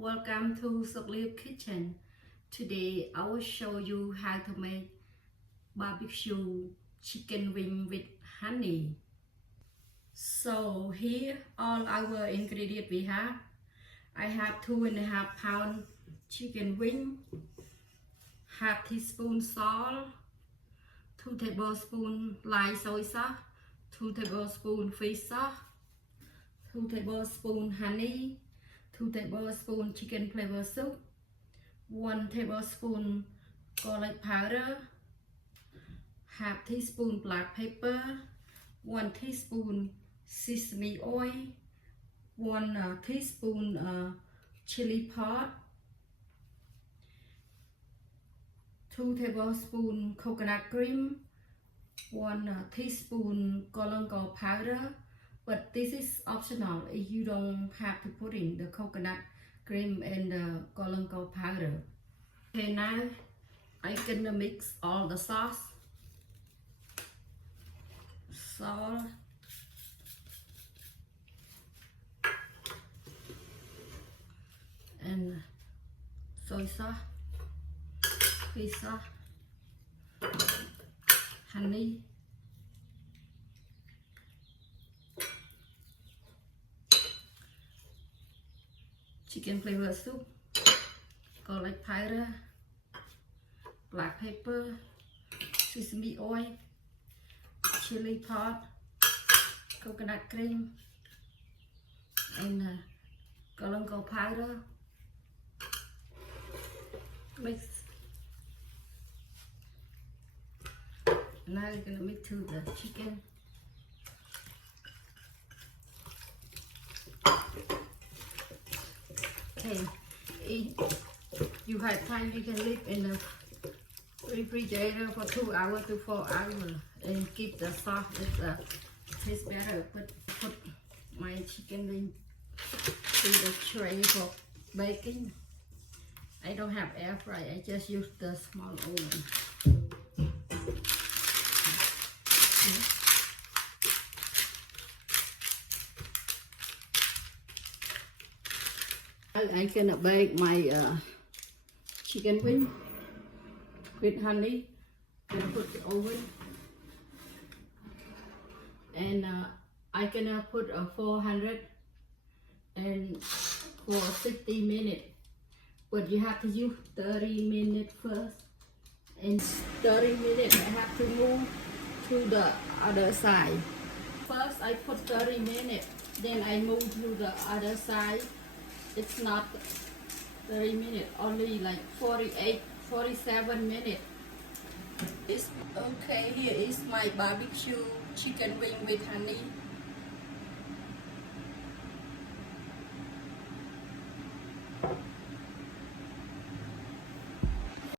welcome to Suklip Kitchen. Today I will show you how to make barbecue chicken wing with honey. So here all our ingredients we have. I have 2.5 pound chicken wing, half teaspoon salt, 2 tablespoon light soy sauce, 2 tablespoon fish sauce, 2 tablespoon honey, 2 tablespoon chicken flavor soup, 1 tablespoon garlic powder, half teaspoon black pepper, 1 teaspoon sesame oil, 1 teaspoon chili powder, 2 tablespoon coconut cream, 1 teaspoon galonga powder. But this is optional. You don't have to put in the coconut cream and the galonga powder. Okay, now I can mix all the sauce, salt, and soy sauce, fish sauce, honey, chicken flavor soup, garlic powder, black pepper, sesame oil, chili powder, coconut cream, and galonga powder. Mix. Now you're gonna mix to the chicken. Okay, if you have time, you can leave in the refrigerator for 2 hours to 4 hours and keep the sauce with taste better. Put my chicken wing to the tray for baking. I don't have air fry, I just use the small oven. I'm gonna bake my chicken wing with honey and put the oven, and I'm gonna put a 400 and for 60 minutes, but you have to use 30 minutes first, and 30 minutes I have to move to the other side. First I put 30 minutes, then I move to the other side. It's not 30 minutes, only like 47 minutes. It's okay. Here is my barbecue chicken wing with honey.